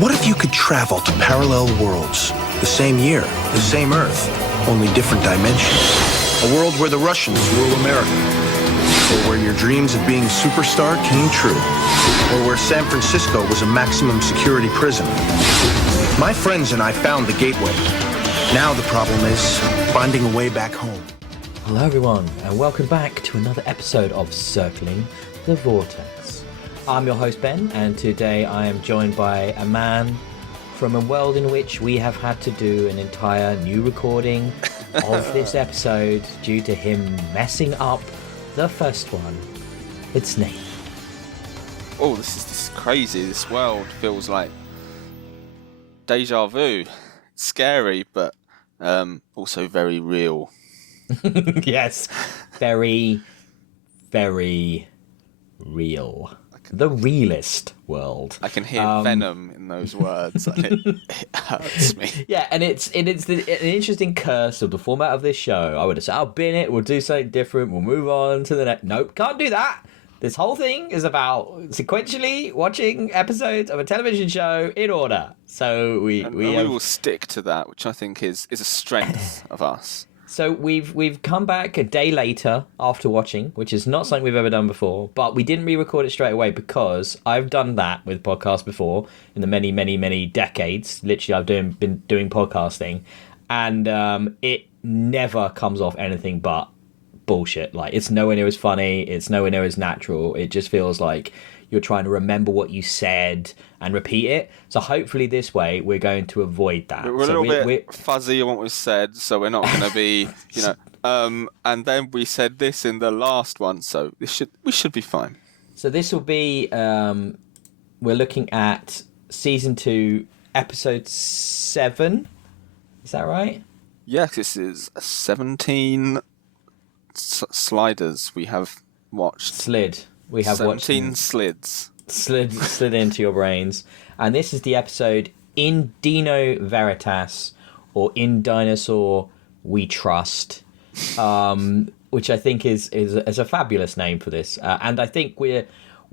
What if you could travel to parallel worlds? The same year, the same Earth, only different dimensions. A world where the Russians rule America. Or where your dreams of being a superstar came true. Or where San Francisco was a maximum security prison. My friends and I found the gateway. Now the problem is finding a way back home. Hello everyone, and welcome back to another episode of Circling the Vortex. I'm your host Ben, and today I am joined by a man from a world in which we have had to do an entire new recording of this episode due to him messing up the first one. It's Nate. Oh, this is crazy. This world feels like deja vu. It's scary, but also very real. Yes, very, very real. The realist world. I can hear venom in those words, and it hurts me. Yeah, and it's an interesting curse of the format of this show. I would have said, I'll bin it, we'll do something different, we'll move on to the next. Nope, can't do that. This whole thing is about sequentially watching episodes of a television show in order. So we will stick to that, which I think is a strength of us. So we've come back a day later after watching, which is not something we've ever done before, but we didn't re-record it straight away because I've done that with podcasts before in the many, many, many decades. Literally, I've been doing podcasting, and it never comes off anything but bullshit. Like, it's nowhere near as funny, it's nowhere near as natural. It just feels like you're trying to remember what you said and repeat it. So hopefully this way we're going to avoid that. We're a little bit fuzzy on what we've said, so we're not going to be, and then we said this in the last one, so we should be fine. So this will be, we're looking at season 2, episode 7. Is that right? Yes, this is 17 sliders we have watched. We have 17 slids. Slid into your brains. And this is the episode In Dino Veritas, or In Dinosaur We Trust, which I think is a fabulous name for this. And I think we're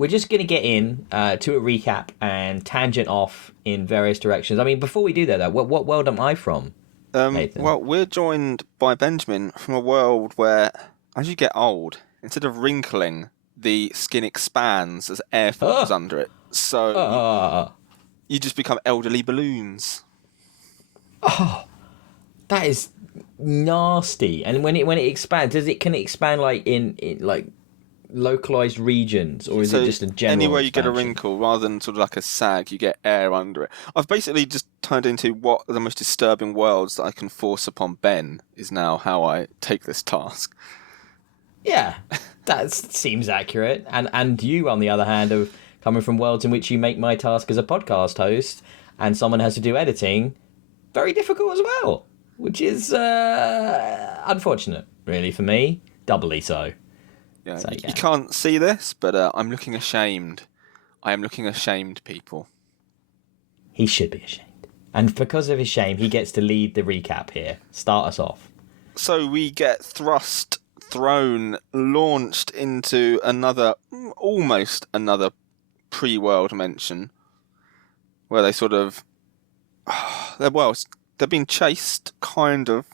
just going to get in to a recap and tangent off in various directions. I mean, before we do that, though, what world am I from, Nathan? Well, we're joined by Benjamin from a world where, as you get old, instead of wrinkling, the skin expands as air falls under it. So you just become elderly balloons. Oh, that is nasty. And when it expands, can it expand like in like localized regions, or is it just a general anywhere expansion? You get a wrinkle, rather than sort of like a sag, you get air under it. I've basically just turned into what the most disturbing worlds that I can force upon Ben is now how I take this task. Yeah, that seems accurate. And you, on the other hand, are coming from worlds in which you make my task as a podcast host and someone has to do editing very difficult as well, which is unfortunate, really, for me. Doubly so. Yeah, So, yeah. You can't see this, but I'm looking ashamed. I am looking ashamed, people. He should be ashamed. And because of his shame, he gets to lead the recap here. Start us off. So we get thrown, launched into almost another pre-world dimension, where they sort of, they're being chased, kind of,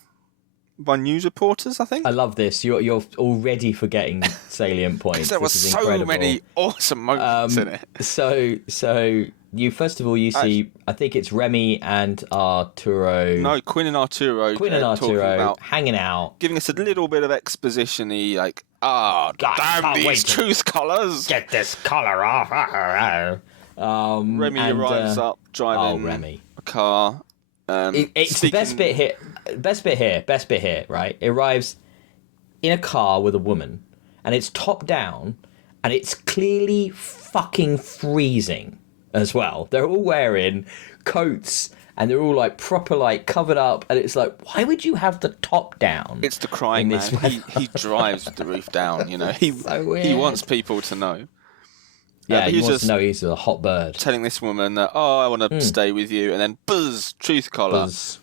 by news reporters, I think. I love this. You're already forgetting salient points. There were This is so incredible. many awesome moments in it. So you first of all see, I think it's Remy and Arturo. No, Quinn and Arturo. Talking about hanging out, giving us a little bit of exposition-y, like, God, damn these truth collars. Get this collar off. Remy arrives up driving a car. It's the best bit here. Best bit here, right? It arrives in a car with a woman, and it's top down, and it's clearly fucking freezing as well. They're all wearing coats, and they're all like proper like covered up, and it's like, why would you have the top down? It's the crying man. He drives with the roof down. He wants people to know. Yeah, he wants to know he's a hot bird. Telling this woman that, I want to stay with you, and then buzz, truth collar. Buzz.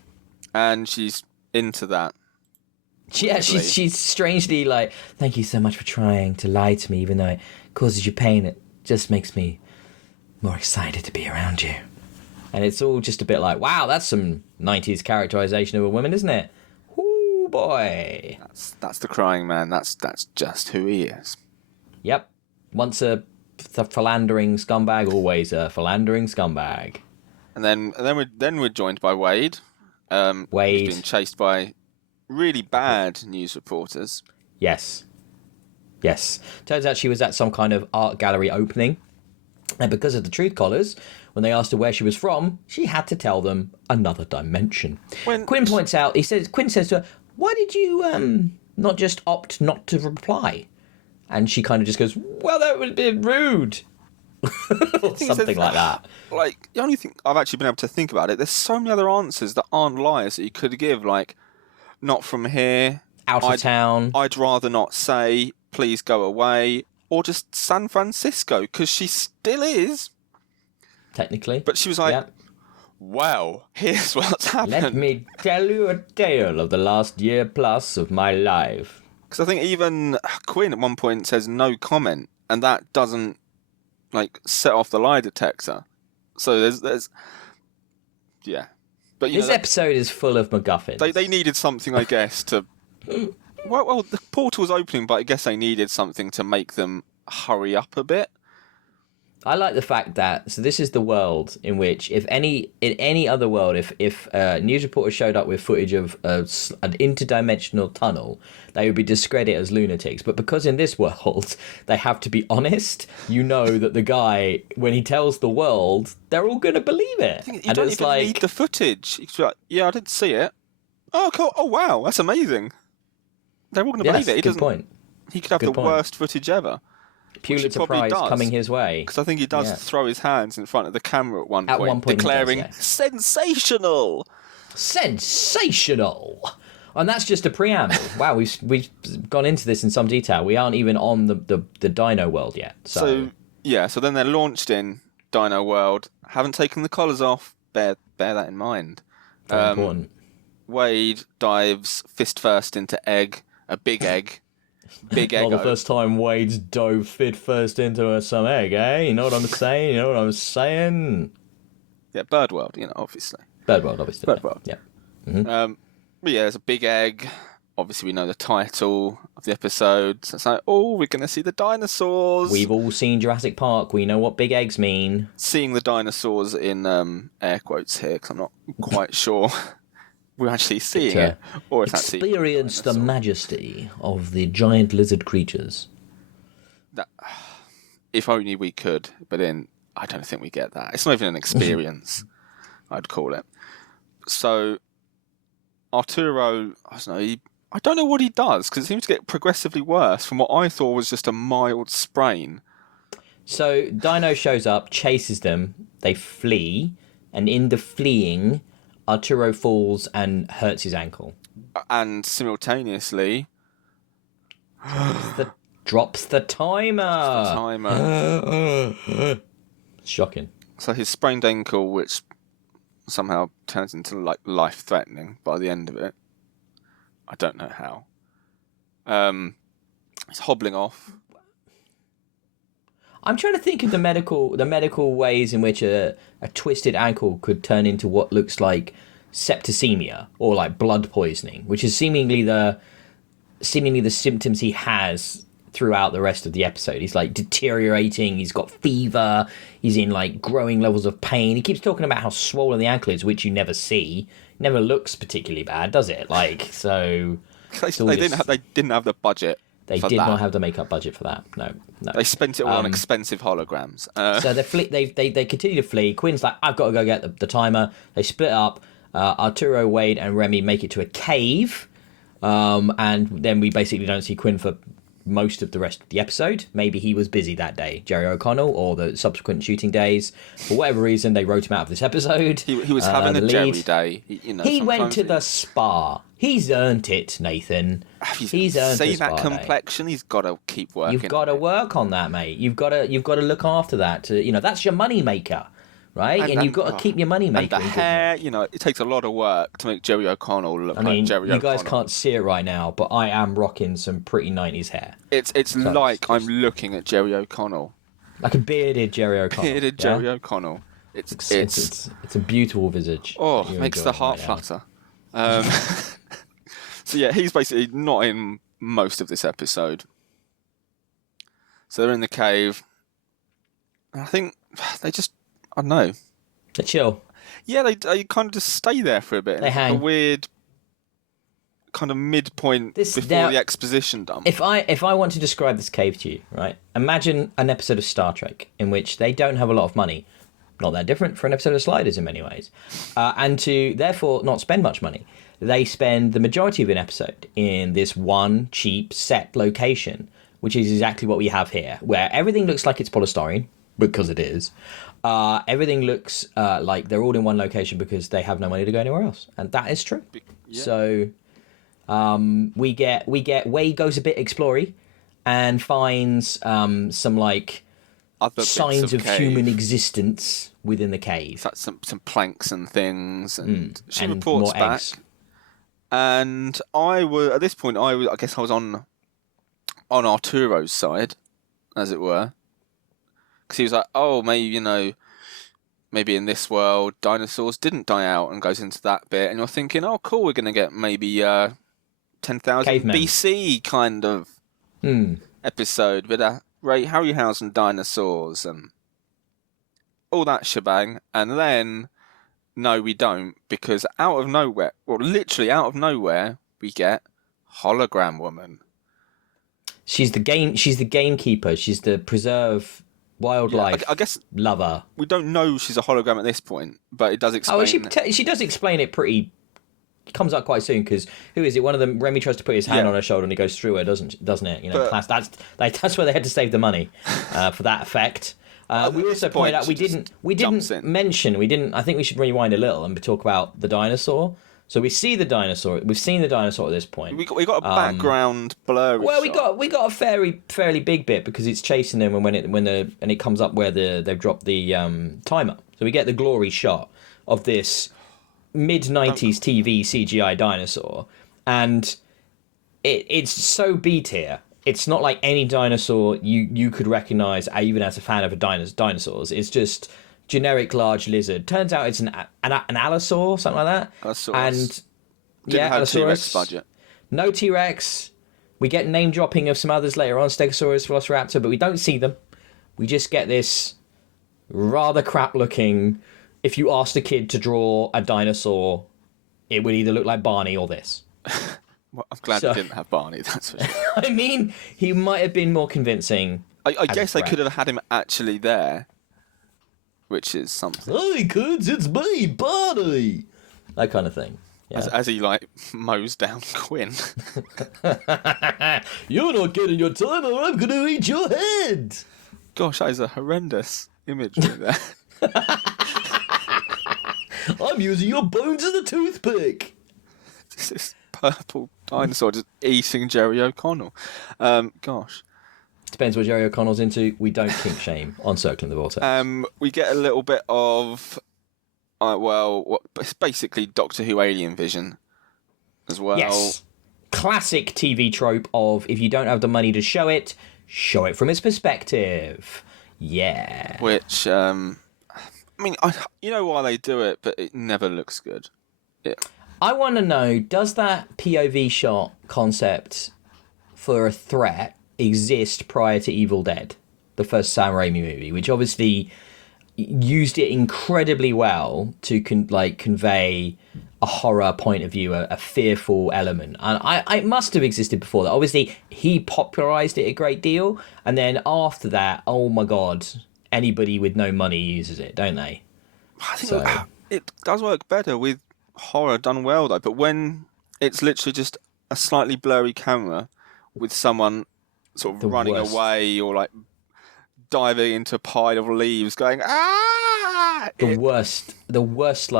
And she's into that. Yeah, she's strangely like, thank you so much for trying to lie to me, even though it causes you pain. It just makes me more excited to be around you. And it's all just a bit like, wow, that's some 90s characterization of a woman, isn't it? Ooh, boy. That's the crying man. That's just who he is. Yep. Once a philandering scumbag, always a philandering scumbag. And then we're joined by Wade. Wade. Who's been chased by really bad news reporters. Yes. Turns out she was at some kind of art gallery opening. And because of the truth collars, when they asked her where she was from, she had to tell them another dimension. Quinn points out, Quinn says to her, why did you not just opt not to reply? And she kind of just goes, well, that would be rude. Or something like that. Like, the only thing I've actually been able to think about it, there's so many other answers that aren't lies that you could give, like, not from here. Out of town. I'd rather not say, please go away. Or just San Francisco, because she still is. Technically. But she was like, well, here's what's happened. Let me tell you a tale of the last year plus of my life. Because I think even Quinn at one point says no comment, and that doesn't, like, set off the lie detector. So there's yeah. But this episode is full of MacGuffins. They needed something, I guess, to... Well, the portal was opening, but I guess they needed something to make them hurry up a bit. I like the fact that, so this is the world in which, in any other world, if a news reporter showed up with footage of an interdimensional tunnel, they would be discredited as lunatics. But because in this world, they have to be honest, you know that the guy, when he tells the world, they're all going to believe it. You don't even need the footage. You can be like, yeah, I didn't see it. Oh, cool. Oh, wow, that's amazing. They're all going to believe it. He could have the worst footage ever. Pulitzer Prize coming his way. Because I think he does throw his hands in front of the camera at one point declaring, sensational! Sensational! And that's just a preamble. Wow, we've gone into this in some detail. We aren't even on the Dino world yet. So then they're launched in Dino world. Haven't taken the collars off. Bear that in mind. Very important. Wade dives fist first into egg. A big egg. Big egg. Well, the first time Wade's dove fit first into some egg, eh? You know what I'm saying? Yeah, bird world, obviously. Bird world, obviously. Bird world. Yeah. Mm-hmm. But yeah, there's a big egg. Obviously, we know the title of the episode. So it's like, oh, we're going to see the dinosaurs. We've all seen Jurassic Park. We know what big eggs mean. Seeing the dinosaurs in air quotes here, because I'm not quite sure we're actually seeing it. Or if experience the majesty of the giant lizard creatures. If only we could, but then I don't think we get that. It's not even an experience, I'd call it. So Arturo, I don't know what he does, because it seems to get progressively worse from what I thought was just a mild sprain. So Dino shows up, chases them, they flee, and in the fleeing, Arturo falls and hurts his ankle. And simultaneously... drops the timer. Shocking. So his sprained ankle, which somehow turns into like life-threatening by the end of it. I don't know how. He's hobbling off. I'm trying to think of the medical ways in which a twisted ankle could turn into what looks like septicemia or like blood poisoning, which is seemingly the symptoms he has throughout the rest of the episode. He's like deteriorating, he's got fever, he's in like growing levels of pain. He keeps talking about how swollen the ankle is, which you never see. Never looks particularly bad, does it? Like, so they didn't have the budget. They did not have the makeup budget for that. No. They spent it all on expensive holograms. So they continue to flee. Quinn's like, I've got to go get the timer. They split up. Arturo, Wade, and Remy make it to a cave. And then we basically don't see Quinn for most of the rest of the episode. Maybe he was busy that day, Jerry O'Connell, or the subsequent shooting days. For whatever reason, they wrote him out of this episode. He was having a Jerry day. He went to the spa. He's earned it, Nathan. He's earned it. See that complexion? He's got to keep working. You've got to work on that, mate. You've got to look after that. That's your money maker, right? And you've got to keep your money maker. And the hair, it takes a lot of work to make Jerry O'Connell look like Jerry O'Connell. You guys can't see it right now, but I am rocking some pretty 90s hair. It's like I'm looking at Jerry O'Connell. Like a bearded Jerry O'Connell. Jerry O'Connell. It's a beautiful visage. Oh, makes the heart flutter. So yeah, he's basically not in most of this episode. So they're in the cave. And I think I don't know. They chill. Yeah, they kind of just stay there for a bit. They hang. Like a weird kind of midpoint before the exposition dump. If I want to describe this cave to you, right? Imagine an episode of Star Trek in which they don't have a lot of money. Not that different for an episode of Sliders in many ways. And to, therefore, not spend much money. They spend the majority of an episode in this one cheap set location, which is exactly what we have here, where everything looks like it's polystyrene, because it is. Everything looks like they're all in one location because they have no money to go anywhere else. And that is true. Yeah. So we get Wade goes a bit explory and finds some like other signs of human existence within the cave. That's some planks and things, and she and reports back. Eggs. And I guess I was on Arturo's side, as it were, because he was like, "Oh, maybe maybe in this world dinosaurs didn't die out," and goes into that bit, and you're thinking, "Oh, cool, we're gonna get maybe 10,000 Cavemen. BC kind of episode with Ray Harryhausen dinosaurs and all that shebang," and then. No, we don't, because literally out of nowhere, we get hologram woman. She's the gamekeeper. She's the preserve wildlife. I guess lover. We don't know she's a hologram at this point, but it does explain. Oh, she does explain it pretty. It comes up quite soon because who is it? One of them. Remy tries to put his hand on her shoulder and he goes through her, doesn't it? That's where they had to save the money for that effect. We also point out we didn't mention. I think we should rewind a little and talk about the dinosaur. So we see the dinosaur. We've seen the dinosaur at this point. We got a background blur. Well, we got a fairly big bit because it's chasing them, and it comes up where they've dropped the timer. So we get the glory shot of this mid-90s TV CGI dinosaur, and it's so B tier. It's not like any dinosaur you could recognise, even as a fan of dinosaurs. It's just generic large lizard. Turns out it's an allosaur, something like that. Allosaurus. And Didn't have T-Rex budget. No T-Rex. We get name dropping of some others later on, Stegosaurus, Velociraptor, but we don't see them. We just get this rather crap looking. If you asked a kid to draw a dinosaur, it would either look like Barney or this. Well, I'm glad he didn't have Barney, that's for sure. I mean, he might have been more convincing. I guess they could have had him actually there, which is something. Hey kids, it's me, Barney! That kind of thing. Yeah. As he, mows down Quinn. You're not getting your timer, I'm going to eat your head! Gosh, that is a horrendous imagery there. I'm using your bones as a toothpick! This purple dinosaur just eating Jerry O'Connell. Gosh. Depends what Jerry O'Connell's into. We don't kink shame on Circling the Vortex. We get a little bit of, it's basically Doctor Who alien vision as well. Yes. Classic TV trope of if you don't have the money to show it from its perspective. Yeah. Which, I you know why they do it, but it never looks good. Yeah. I want to know, does that POV shot concept for a threat exist prior to Evil Dead, the first Sam Raimi movie, which obviously used it incredibly well to convey a horror point of view, a fearful element. And it must have existed before that. Obviously, he popularized it a great deal. And then after that, oh my God, anybody with no money uses it, don't they? I think it does work better with horror done well, though. But when it's literally just a slightly blurry camera with someone sort of running away or diving into a pile of leaves going, ah! The worst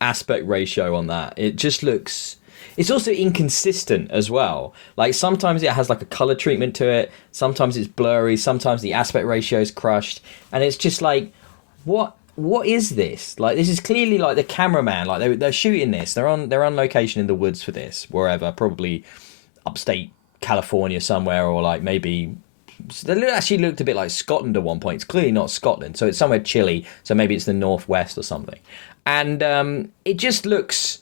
aspect ratio on that. It just looks... It's also inconsistent as well. Sometimes it has a color treatment to it. Sometimes it's blurry. Sometimes the aspect ratio is crushed. And it's just what is this? This is clearly the cameraman. They're shooting this. They're on location in the woods for this, wherever, probably upstate California somewhere, or maybe They actually looked a bit like Scotland at one point. It's clearly not Scotland, so it's somewhere chilly. So maybe it's the northwest or something. And it just looks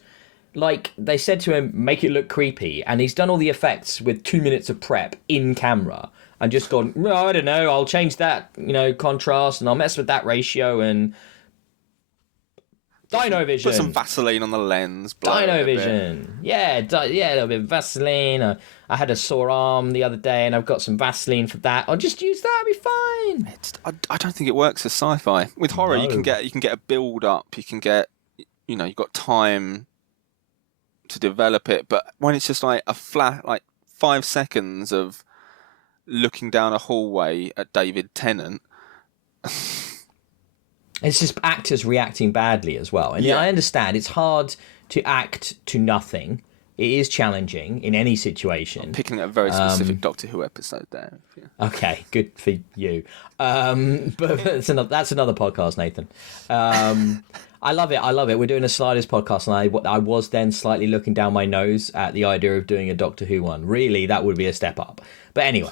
like they said to him, make it look creepy. And he's done all the effects with 2 minutes of prep in camera and just gone, well, I don't know, I'll change that, contrast and I'll mess with that ratio and Dino vision. Put some Vaseline on the lens. Dino vision. Yeah, a little bit of Vaseline. I had a sore arm the other day and I've got some Vaseline for that. I'll just use that, it'll be fine. I don't think it works as sci-fi. With horror, you can get a build up. You can get, you've got time to develop it. But when it's just like a flat, like 5 seconds of looking down a hallway at David Tennant. It's just actors reacting badly as well. And I understand it's hard to act to nothing. It is challenging in any situation. I'm picking a very specific Doctor Who episode there. Yeah. Okay, good for you. But that's another podcast, Nathan. I love it. We're doing a Sliders podcast, and I was then slightly looking down my nose at the idea of doing a Doctor Who one. Really, that would be a step up. But anyway.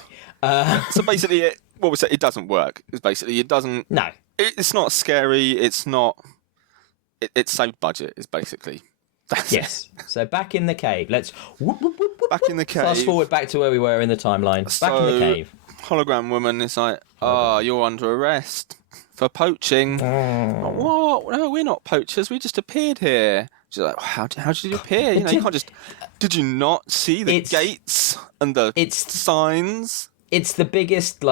So basically, it doesn't work. It's basically, it doesn't... No. It's not scary. It's not... It's saved budget, is basically... Yes. So back in the cave. Let's back in the cave. Fast forward back to where we were in the timeline. Back in the cave. Hologram woman is like, you're under arrest for poaching. What? No, we're not poachers. We just appeared here. She's like, how did you appear? You can't just... Did you not see the gates and the signs? It's the biggest,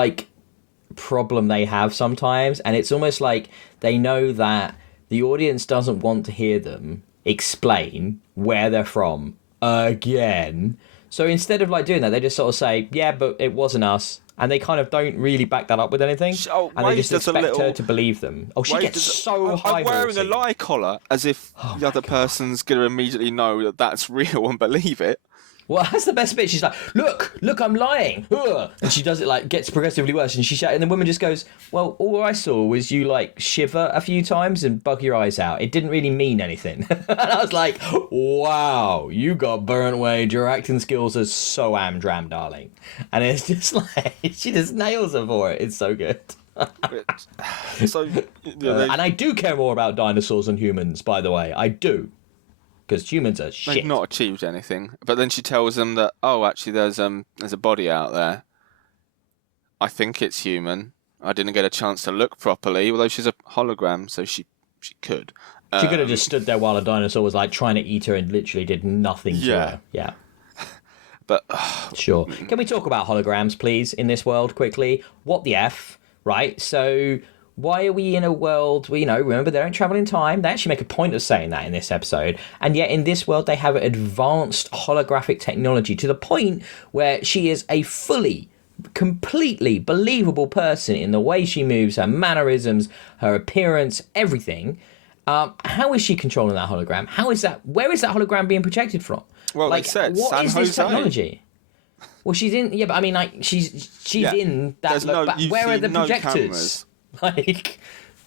problem they have sometimes, and it's almost like they know that the audience doesn't want to hear them explain where they're from again. So instead of doing that, they just sort of say, yeah, but it wasn't us. And they kind of don't really back that up with anything. And they just expect her to believe them. Oh, she gets so high. I'm wearing a lie collar as if the other person's going to immediately know that that's real and believe it. Well, that's the best bit. She's like, look, I'm lying. And she does it, gets progressively worse. And and the woman just goes, well, all I saw was you, shiver a few times and bug your eyes out. It didn't really mean anything. And I was like, wow, you got burnt, Wade. Your acting skills are so amdram, darling. And it's just she just nails her for it. It's so good. And I do care more about dinosaurs than humans, by the way. I do. Because humans are shit. They've not achieved anything. But then she tells them that, actually, there's a body out there. I think it's human. I didn't get a chance to look properly, although she's a hologram, so she could. She could have just stood there while a dinosaur was trying to eat her and literally did nothing to her. Yeah. But sure. Can we talk about holograms, please, in this world quickly? What the F, right? So... why are we in a world where, remember, they don't travel in time. They actually make a point of saying that in this episode. And yet in this world, they have advanced holographic technology to the point where she is a fully, completely believable person in the way she moves, her mannerisms, her appearance, everything. How is she controlling that hologram? Where is that hologram being protected from? Well, they said what San is Jose. This technology? Well, she's in, but I mean, she's in that. But where are the projectors?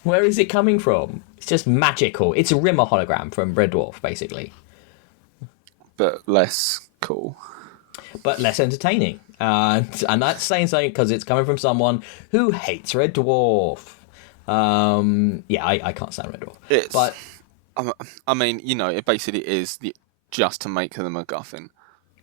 Where is it coming from? It's just magical. It's a Rimmer hologram from Red Dwarf, basically. But less cool. But less entertaining. And that's saying something because it's coming from someone who hates Red Dwarf. I can't stand Red Dwarf. But I mean, it basically is just to make her the MacGuffin.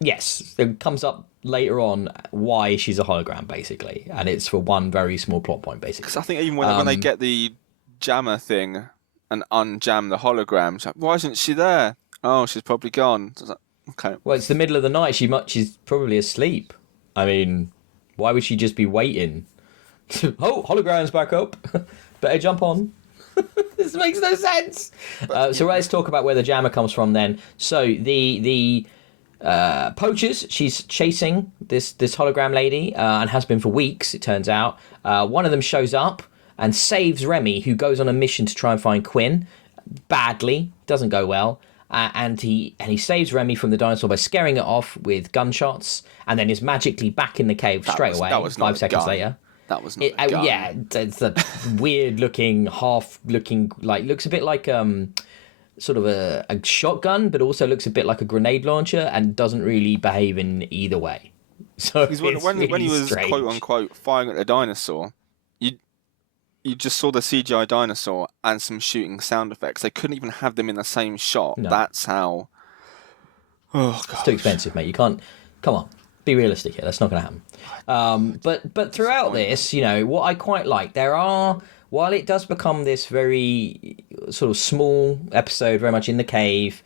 Yes, it comes up later on why she's a hologram, basically, and it's for one very small plot point, basically. Because I think even when they get the jammer thing and unjam the hologram, she's like, why isn't she there? Oh, she's probably gone. So like, okay. Well, it's the middle of the night. She's probably asleep. I mean, why would she just be waiting? Hologram's back up. Better jump on. This makes no sense. So let's talk about where the jammer comes from then. So the poachers, she's chasing this hologram lady and has been for weeks, it turns out. One of them shows up and saves Remy, who goes on a mission to try and find Quinn. Badly, doesn't go well. And he saves Remy from the dinosaur by scaring it off with gunshots, and then is magically back in the cave straight away. 5 seconds later. That was not a gun. Yeah, it's a weird looking, looks a bit like sort of a shotgun, but also looks a bit like a grenade launcher and doesn't really behave in either way. So Because it's when really he was strange. quote unquote firing at the dinosaur, you just saw the CGI dinosaur and some shooting sound effects. They couldn't even have them in the same shot. No. That's how. Oh god, It's too expensive, mate. You can't. Come on, be realistic here. That's not going to happen. But throughout this, what I quite like, while it does become this very sort of small episode, very much in the cave,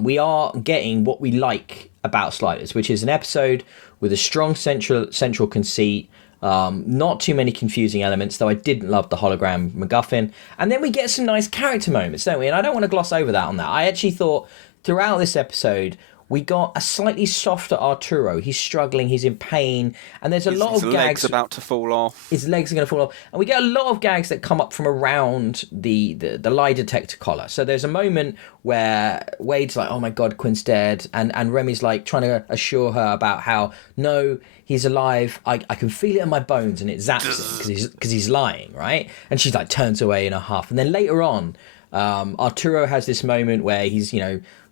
we are getting what we like about Sliders, which is an episode with a strong central conceit. Not too many confusing elements, though I didn't love the hologram MacGuffin. And then we get some nice character moments, don't we? And I don't want to gloss over that on that. I actually thought throughout this episode, we got a slightly softer Arturo. He's struggling, he's in pain, and there's a lot of gags. His legs about to fall off. His legs are going to fall off. And we get a lot of gags that come up from around the lie detector collar. So there's a moment where Wade's like, oh my God, Quinn's dead. And Remy's like trying to assure her about how, no, he's alive. I can feel it in my bones. And it zaps him because he's lying, right? And she's like turns away in a huff. And then later on, Arturo has this moment where he's,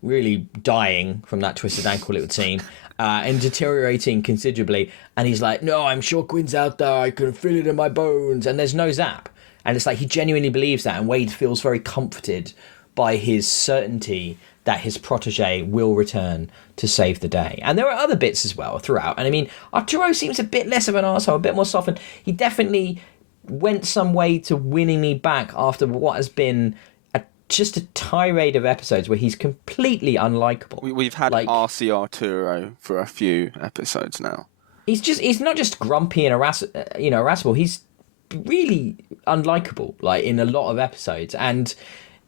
really dying from that twisted ankle, it would seem, and deteriorating considerably. And he's like, no, I'm sure Quinn's out there. I can feel it in my bones. And there's no zap. And it's like he genuinely believes that. And Wade feels very comforted by his certainty that his protege will return to save the day. And there are other bits as well throughout. And I mean, Arturo seems a bit less of an arsehole, a bit more softened. He definitely went some way to winning me back after what has been just a tirade of episodes where he's completely unlikable. We've had RC Arturo for a few episodes now. He's not just grumpy and irascible. He's really unlikable, like in a lot of episodes, and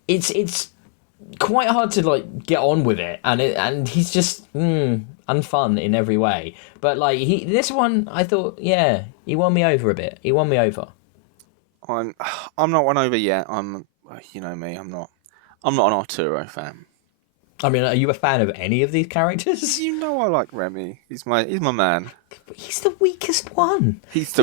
it's quite hard to get on with it. And he's just unfun in every way. But this one, I thought, yeah, he won me over a bit. He won me over. I'm not won over yet. You know me. I'm not an Arturo fan. I mean, are you a fan of any of these characters? You know I like Remy. He's my man. He's the weakest one. He's the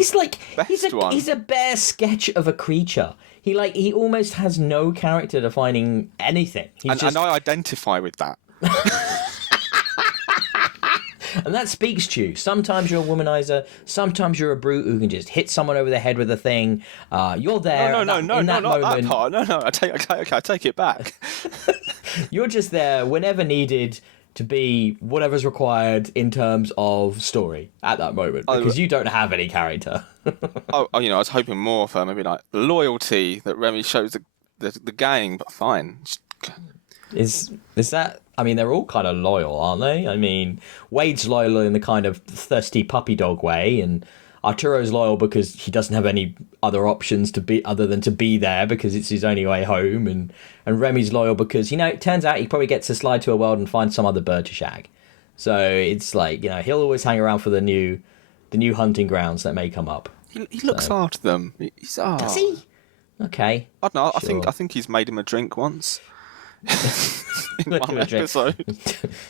best one. He's a bare sketch of a creature. He almost has no character defining anything. And I identify with that. And that speaks to you. Sometimes you're a womanizer. Sometimes you're a brute who can just hit someone over the head with a thing. You're there. No, in that not moment. that part. No, I take it back. You're just there whenever needed to be whatever's required in terms of story at that moment because you don't have any character. I was hoping more for maybe like loyalty that Remy shows the gang, but fine. Is that? I mean, they're all kind of loyal, aren't they? I mean, Wade's loyal in the kind of thirsty puppy dog way, and Arturo's loyal because he doesn't have any other options other than to be there because it's his only way home, and Remy's loyal because it turns out he probably gets to slide to a world and find some other bird to shag. So it's like he'll always hang around for the new hunting grounds that may come up. He looks after them. Does he? Okay. I don't know. Sure. I think he's made him a drink once. In one episode.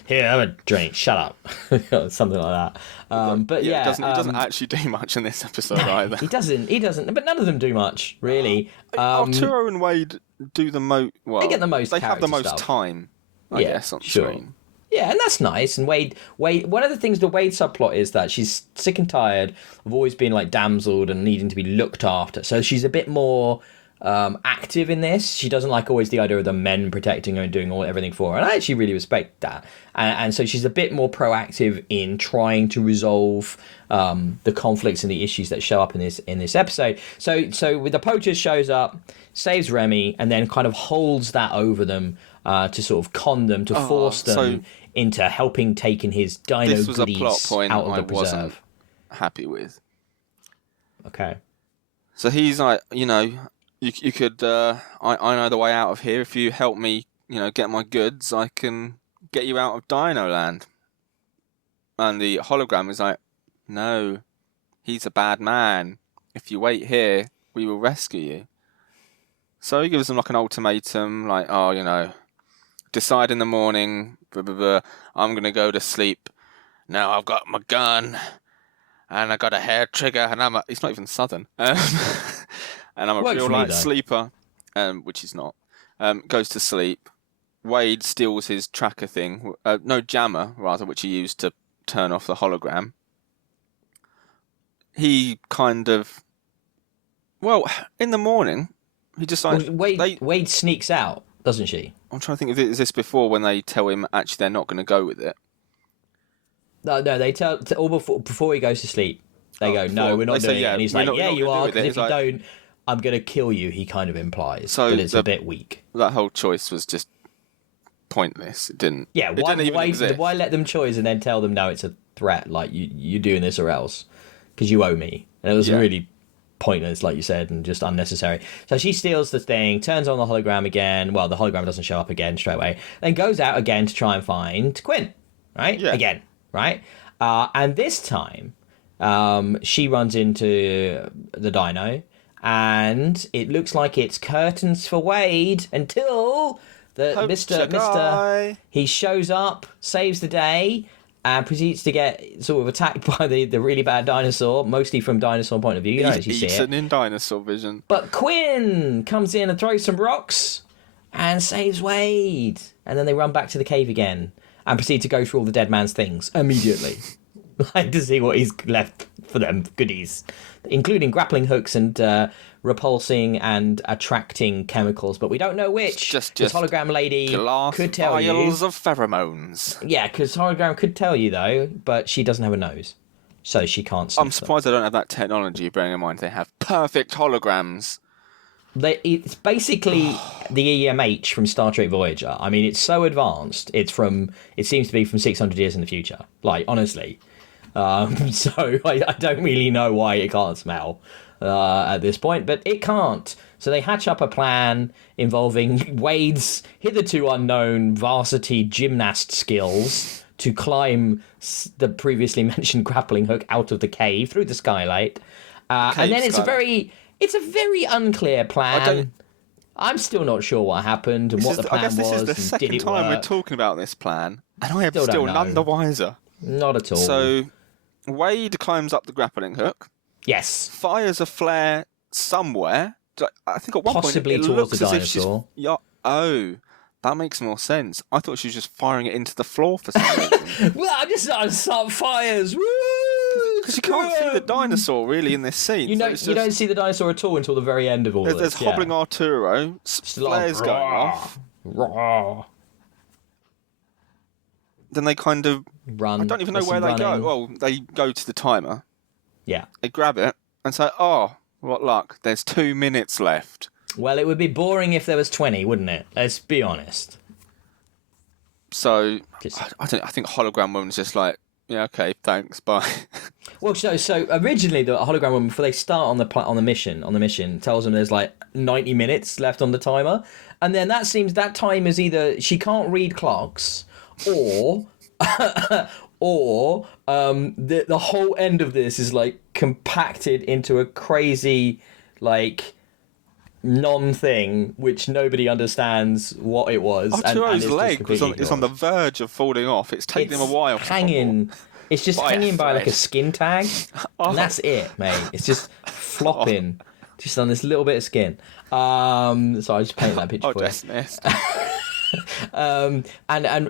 Here, have a drink. Shut up. Something like that. But yeah, he doesn't actually do much in this episode either. He doesn't. But none of them do much, really. Arturo and Wade do the most. Well, they get the most. They have the most stuff. time, I guess, on screen. Yeah, and that's nice. And Wade. One of the things the Wade subplot is that she's sick and tired of always being damseled and needing to be looked after. So she's a bit more active in this. She doesn't like always the idea of the men protecting her and doing everything for her, and I actually really respect that. And so she's a bit more proactive in trying to resolve the conflicts and the issues that show up in this episode. So with the poachers shows up, saves Remy, and then kind of holds that over them to sort of con them, to force them into helping taking his dino this was goodies a plot point out of the I preserve. wasn't happy with. Okay. So he's like, you could, I know the way out of here. If you help me, get my goods, I can get you out of Dino Land. And the hologram is like, no, he's a bad man. If you wait here, we will rescue you. So he gives them an ultimatum, decide in the morning, blah, blah, blah. I'm going to go to sleep. Now I've got my gun, and I got a hair trigger, and he's not even Southern. And I'm a real light sleeper, which he's not. Goes to sleep. Wade steals his tracker thing, jammer rather, which he used to turn off the hologram. he kind of... Well, in the morning, he just like... Wade sneaks out, doesn't she? I'm trying to think, is this before when they tell him actually they're not going to go with it? No, they tell all before he goes to sleep. They go, no, we're not doing it. And he's like, yeah, you are, because if you don't, I'm going to kill you, he kind of implies. So but it's a bit weak. That whole choice was just pointless. It didn't... Yeah, it didn't even exist. Why let them choose and then tell them, no, it's a threat, like, you're doing this or else, because you owe me. And it was really pointless, like you said, and just unnecessary. So she steals the thing, turns on the hologram again. Well, the hologram doesn't show up again straight away. Then goes out again to try and find Quinn, right? Yeah. Again, right? And this time... she runs into the Dino, and it looks like it's curtains for Wade until Mr. He shows up, saves the day, and proceeds to get sort of attacked by the really bad dinosaur, mostly from dinosaur point of view. You don't actually see it. In dinosaur vision. But Quinn comes in and throws some rocks and saves Wade, and then they run back to the cave again and proceed to go through all the dead man's things immediately. Like to see what he's left for them goodies, including grappling hooks and repulsing and attracting chemicals, but we don't know which. Just hologram lady could tell you. Vials of pheromones. Yeah, because hologram could tell you though, but she doesn't have a nose, so she can't. I'm surprised they don't have that technology. Bearing in mind they have perfect holograms. It's basically the EMH from Star Trek Voyager. I mean, it's so advanced. It seems to be from 600 years in the future. Like honestly. So I don't really know why it can't smell at this point, but it can't. So they hatch up a plan involving Wade's hitherto unknown varsity gymnast skills to climb the previously mentioned grappling hook out of the cave through the skylight. And then it's a very unclear plan. I'm still not sure what happened and what the plan was. I guess this is the second time we're talking about this plan, and I am still none the wiser. Not at all. So Wade climbs up the grappling hook. Yes. Fires a flare somewhere. I think at one possibly point it towards looks the as dinosaur. If she's... Oh, that makes more sense. I thought she was just firing it into the floor for some reason. Well, I'm just starting to start fires. Because you can't see the dinosaur really in this scene. You don't see the dinosaur at all until the very end of all this. There's hobbling Arturo, flares going off. Then they kind of run. I don't even know where they go. Well, they go to the timer. Yeah. They grab it and say, "Oh, what luck! There's 2 minutes left." Well, it would be boring if there was 20, wouldn't it? Let's be honest. So I think hologram woman's just like, yeah, okay, thanks, bye. Well, so originally the hologram woman, before they start on the mission, tells them there's like 90 minutes left on the timer, and then that time is either she can't read clocks, or the whole end of this is like compacted into a crazy like non-thing which nobody understands what it was. Arturo's leg is on the verge of falling off. It's taken him a while. It's just hanging by like a skin tag, and that's it, mate. It's just flopping, just on this little bit of skin. So I just painted that picture for you. And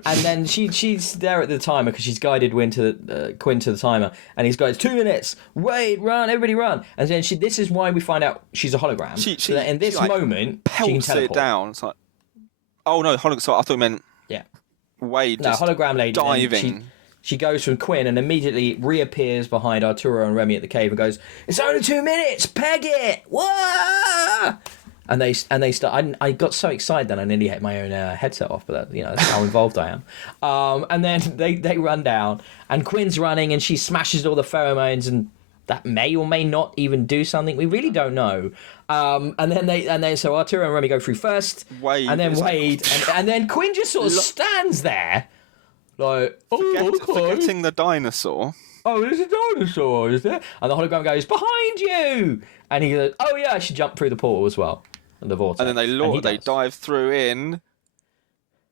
then she's there at the timer because she's guided Quinn to the timer, and he's got 2 minutes. Wait, run, everybody run! And then this is why we find out she's a hologram. So that in this moment, she can teleport. It down. It's like, oh no, hologram. So I thought you meant Wade. No, hologram lady diving. She goes from Quinn and immediately reappears behind Arturo and Remy at the cave and goes, "It's only 2 minutes. Peg it! Whoa!" And they start. I got so excited that I nearly hit my own headset off, but that's how involved I am. And then they run down, and Quinn's running, and she smashes all the pheromones, and that may or may not even do something. We really don't know. And then so Arturo and Remy go through first, and then Wade, and then Quinn just sort of stands there, like forgetting the dinosaur. Oh, there's a dinosaur, is there? And the hologram goes, "Behind you!" And he goes, "Oh yeah, I should jump through the portal as well." And the vortex. And then they dive through in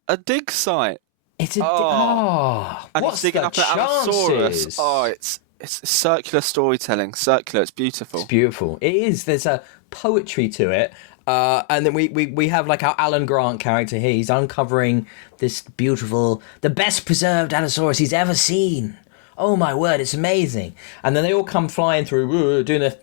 a dig site. It's a and what's he's digging up an Allosaurus. Oh, it's circular storytelling. Circular, it's beautiful. It's beautiful. It is. There's a poetry to it. And then we have like our Alan Grant character here. He's uncovering this beautiful, the best preserved Allosaurus he's ever seen. oh my word, it's amazing. And then they all come flying through, doing the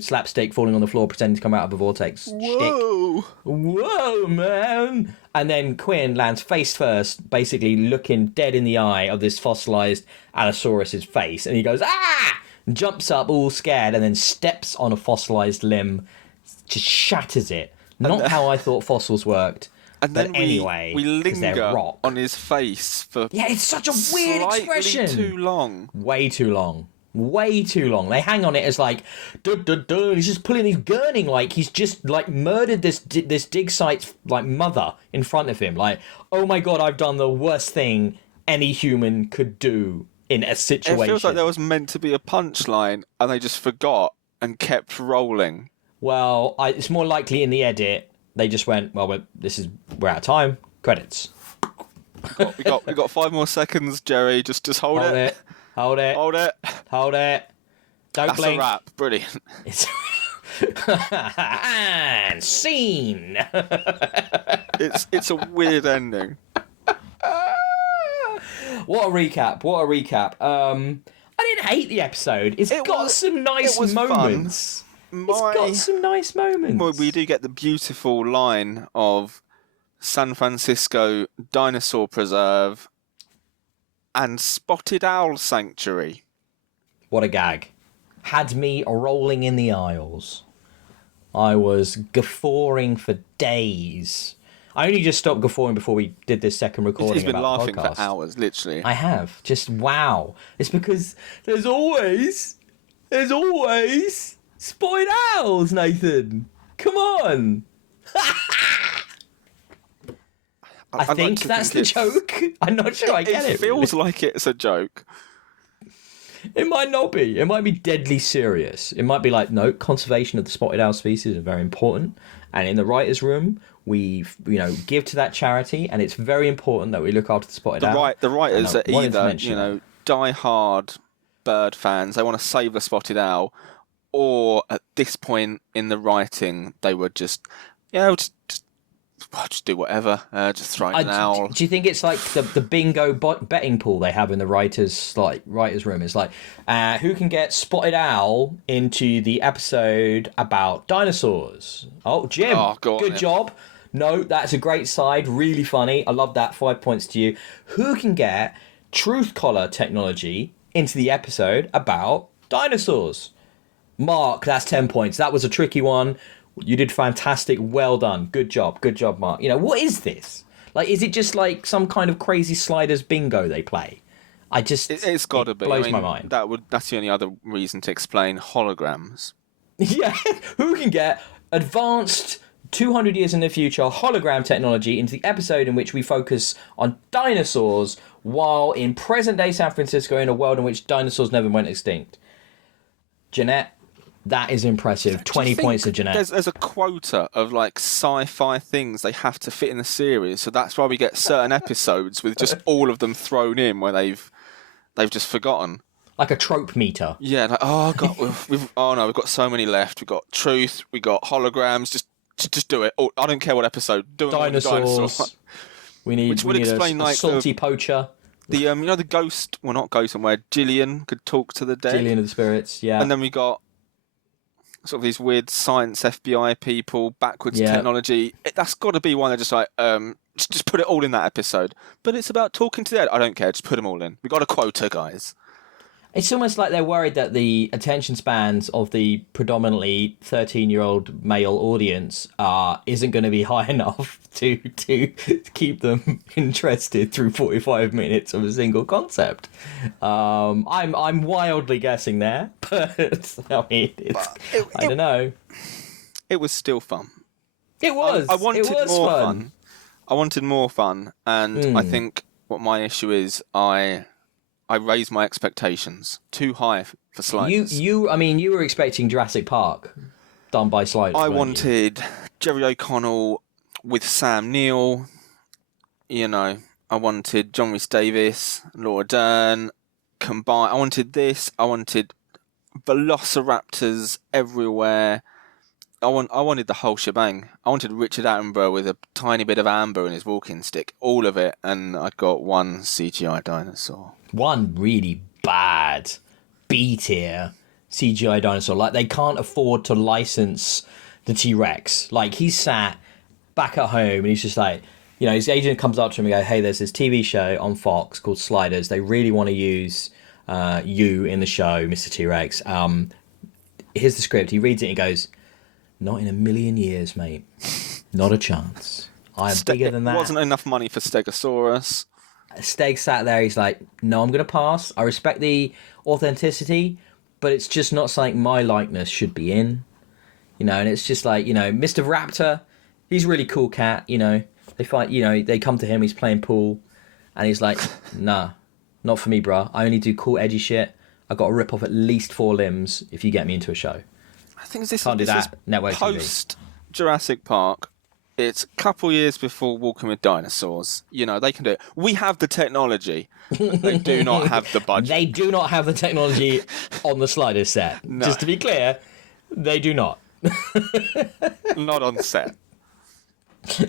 slapstick, falling on the floor, pretending to come out of a vortex. Whoa! Shtick. Whoa, man! And then Quinn lands face first, basically looking dead in the eye of this fossilized Allosaurus's face, and he goes, ah! And jumps up all scared, and then steps on a fossilized limb, just shatters it. Not how I thought fossils worked. And then but anyway, we linger rock. on his face for it's such a weird expression. Too long. Way too long. Way too long. They hang on it as like, duh, duh, duh. He's just pulling, he's gurning like he's just like murdered this dig site's like mother in front of him. Like, oh my god, I've done the worst thing any human could do in a situation. It feels like there was meant to be a punchline and they just forgot and kept rolling. Well, it's more likely in the edit they just went, well, we're out of time. Credits. We got 5 more seconds, Jerry. Just hold it. Hold it. Hold it. Hold it. Don't That's blink. a wrap. Brilliant. And scene. It's a weird ending. What a recap. I didn't hate the episode. It's got some nice moments. It's got some nice moments. Well, we do get the beautiful line of San Francisco Dinosaur Preserve and Spotted Owl Sanctuary. What a gag. Had me rolling in the aisles. I was guffawing for days. I only just stopped guffawing before we did this second recording. He's been about laughing the podcast. for hours, literally. I have. Just wow. It's because there's always spotted owls, Nathan. Come on. I think that's the joke. I'm not sure I get it. It feels like it's a joke. It might not be. It might be deadly serious. It might be like, no, conservation of the spotted owl species is very important. And in the writer's room, we give to that charity. And it's very important that we look after the spotted owl. The writers are either, die-hard bird fans. They want to save the spotted owl. Or at this point in the writing, they were just do whatever. Just throw in an owl. Do you think it's like the bingo betting pool they have in the writers' room? It's like, who can get spotted owl into the episode about dinosaurs? Oh, Jim, good job. No, that's a great side. Really funny. I love that. 5 points to you. Who can get truth collar technology into the episode about dinosaurs? Mark, that's 10 points. That was a tricky one. You did fantastic. Well done. Good job, Mark. What is this? Like, is it just like some kind of crazy sliders bingo they play? It's got to be. Blows my mind. That's the only other reason to explain holograms. Yeah, who can get advanced 200 years in the future hologram technology into the episode in which we focus on dinosaurs while in present-day San Francisco in a world in which dinosaurs never went extinct? Jeanette. That is impressive. 20 points to Jeanette. There's a quota of like sci-fi things they have to fit in the series, so that's why we get certain episodes with just all of them thrown in where they've just forgotten. Like a trope meter. Yeah, like we've got so many left. We've got truth, we got holograms. Just do it. Oh, I don't care what episode. Do it. Dinosaurs. We need a salty poacher. The ghost. Well, not ghost. And where Gillian could talk to the dead. Gillian of the spirits. Yeah. And then we got sort of these weird science FBI people, backwards technology. That's got to be one. They're just like, just put it all in that episode. But it's about talking to the dead. I don't care. Just put them all in. We got a quota, guys. It's almost like they're worried that the attention spans of the predominantly 13-year-old male audience isn't going to be high enough to keep them interested through 45 minutes of a single concept. I'm wildly guessing there, but I don't know. It was still fun. It was. I wanted more fun. I wanted more fun, and I think what my issue is, I raised my expectations too high for sliders. You were expecting Jurassic Park done by sliders. I wanted Jerry O'Connell with Sam Neill. I wanted John Rhys Davies, Laura Dern combined. I wanted this. I wanted velociraptors everywhere. I wanted the whole shebang. I wanted Richard Attenborough with a tiny bit of amber in his walking stick, all of it, and I got one CGI dinosaur. One really bad B tier CGI dinosaur. Like, they can't afford to license the T-Rex. Like, he's sat back at home and he's just like, you know, his agent comes up to him and goes, hey, there's this TV show on Fox called Sliders. They really want to use you in the show, Mr. T-Rex. Here's the script. He reads it and goes, not in a million years, mate. Not a chance. I am bigger than that. Wasn't enough money for Stegosaurus. Steg sat there. He's like, no, I'm going to pass. I respect the authenticity, but it's just not something my likeness should be in. You know, and it's just like, you know, Mr. Raptor, he's a really cool cat, you know. They fight, you know, they come to him, he's playing pool, and he's like, nah, not for me, bruh. I only do cool, edgy shit. I've got to rip off at least 4 limbs if you get me into a show. I think this Can't do is that. Network post Jurassic Park. It's a couple years before Walking with Dinosaurs. You know, they can do it. We have the technology. They do not have the budget. They do not have the technology on the Sliders set. No. Just to be clear, they do not. Not on set.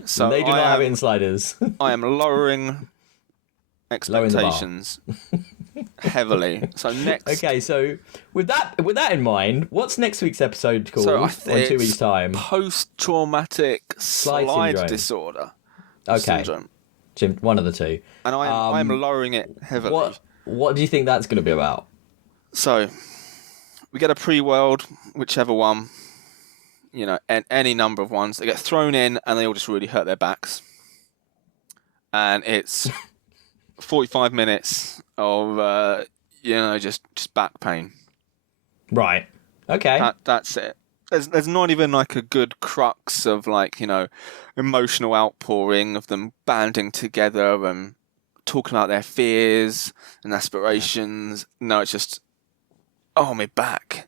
So they do not have it in Sliders. I am lowering expectations heavily. So next. Okay, so with that in mind, what's next week's episode called? So I on think 2 weeks' time. Post-traumatic slide disorder. Okay, syndrome. Jim, one of the two. And I am lowering it heavily. What do you think that's going to be about? So we get a pre-world, whichever one. You know, any number of ones. They get thrown in and they all just really hurt their backs. And it's 45 minutes of, you know, just back pain. Right. Okay. That's it. There's not even like a good crux of like, you know, emotional outpouring of them banding together and talking about their fears and aspirations. No, it's just, oh, my back.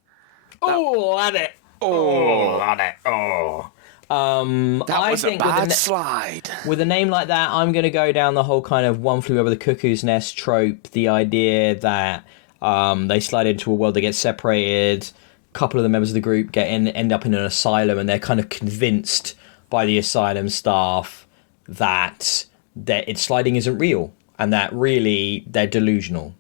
Oh, at it. Oh, at it. Oh. That was a bad slide. With a name like that, I'm going to go down the whole kind of One Flew Over the Cuckoo's Nest trope. The idea that they slide into a world, they get separated. A couple of the members of the group end up in an asylum, and they're kind of convinced by the asylum staff that sliding isn't real, and that really they're delusional.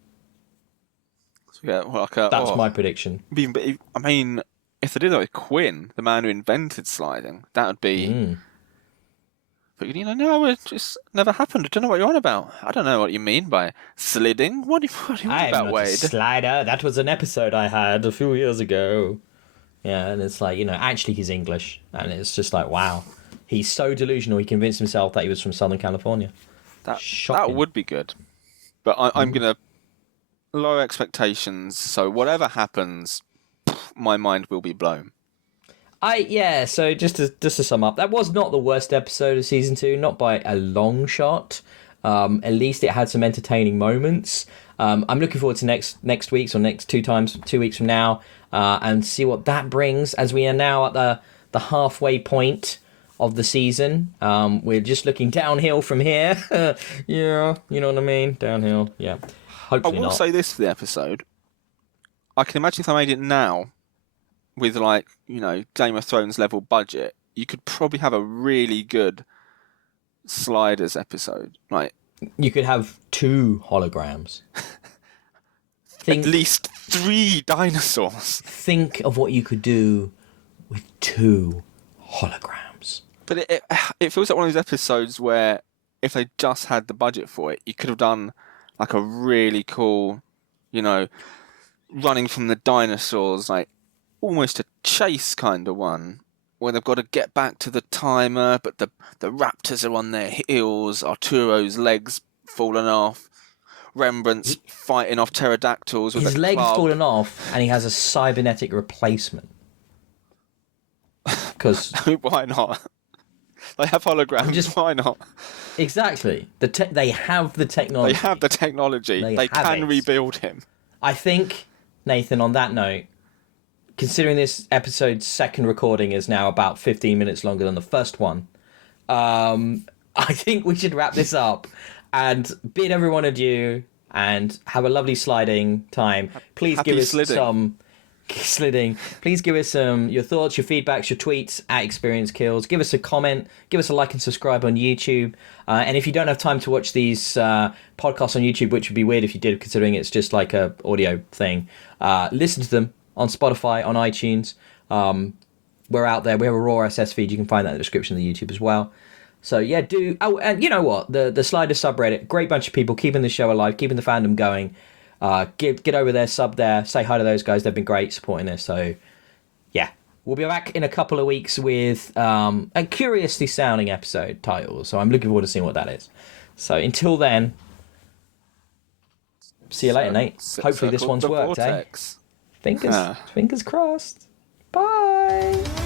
So yeah, well, That's my prediction. I mean, if they did that with Quinn, the man who invented sliding, that would be. But you know, no, it just never happened. I don't know what you're on about. I don't know what you mean by sliding. What do you mean about, Wade? A slider. That was an episode I had a few years ago. Yeah, and it's like, you know, actually he's English, and it's just like, wow, he's so delusional. He convinced himself that he was from Southern California. That would be good, but I'm gonna lower expectations. So whatever happens, my mind will be blown. So just to sum up, that was not the worst episode of season 2, not by a long shot. At least it had some entertaining moments. I'm looking forward to next week's or next 2 weeks from now, and see what that brings, as we are now at the halfway point of the season. We're just looking downhill from here. Yeah, you know what I mean? Downhill, yeah. Hopefully I will say this for the episode. I can imagine if I made it now, with like, you know, Game of Thrones level budget, you could probably have a really good Sliders episode. Like, you could have 2 holograms. At least 3 dinosaurs. Think of what you could do with 2 holograms. But it feels like one of those episodes where if they just had the budget for it, you could have done like a really cool, you know, running from the dinosaurs, like almost a chase kind of one, where they've got to get back to the timer, but the raptors are on their heels, Arturo's legs fallen off, Rembrandt's fighting off pterodactyls with his a legs club. fallen off, and he has a cybernetic replacement. Because why not? They have holograms. Why not? Exactly. They have the technology. They have the technology. They can rebuild him. I think, Nathan, on that note, considering this episode's second recording is now about 15 minutes longer than the first one, I think we should wrap this up and bid everyone adieu and have a lovely sliding time. Please Happy give us sliding. some Slidding. Please give us your thoughts, your feedbacks, your tweets at Experience Kills. Give us a comment. Give us a like and subscribe on YouTube. And if you don't have time to watch these podcasts on YouTube, which would be weird if you did, considering it's just like a audio thing, listen to them on Spotify, on iTunes. We're out there. We have a raw RSS feed. You can find that in the description of the YouTube as well. So yeah, do. Oh, and you know what? The Slider subreddit, great bunch of people keeping the show alive, keeping the fandom going. Get over there, sub there, say hi to those guys. They've been great supporting this. So yeah, we'll be back in a couple of weeks with a curiously sounding episode title. So I'm looking forward to seeing what that is. So until then, see you later, Nate. Hopefully this one's worked, eh? Fingers crossed. Bye.